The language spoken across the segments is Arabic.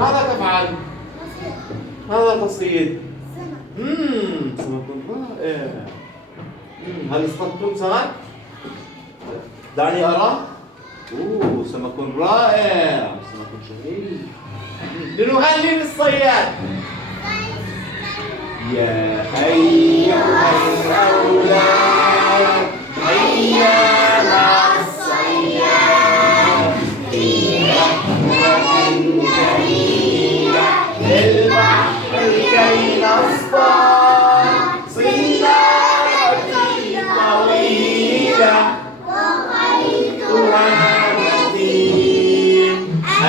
ماذا تفعل؟ ماذا تصيد؟ سمك رائع. هل اصطدتم سمك؟ دعني أرى. سمك رائع، سمك جميل. لنغني للصياد. يا أيها الأولاد هيا مع الصياد في رحلة جميلة للبحر كي نصطاد صنارتي طويلة وخيطها متين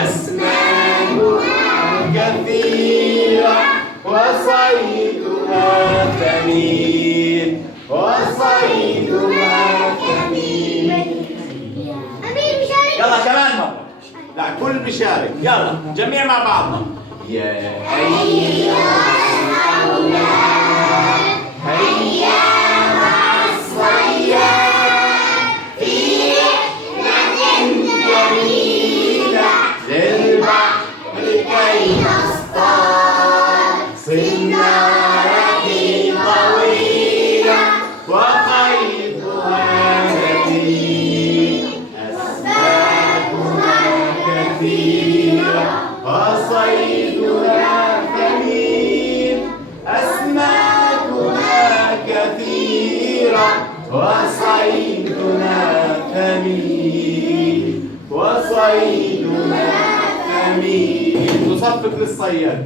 أسماكها كثيرة وصيدها ثمين يلا كمان مرة. لا كل بيشارك. يلا جميع مع بعضنا. يا أيها الأولاد هيا مع الصياد في رحلة جميلة للبحر كي نصطاد صنارتي طويلة وخيطها متين أسماكها كثيرة وصيدها ثمين أسماكها كثيرة وصيدها ثمين نصفق للصياد.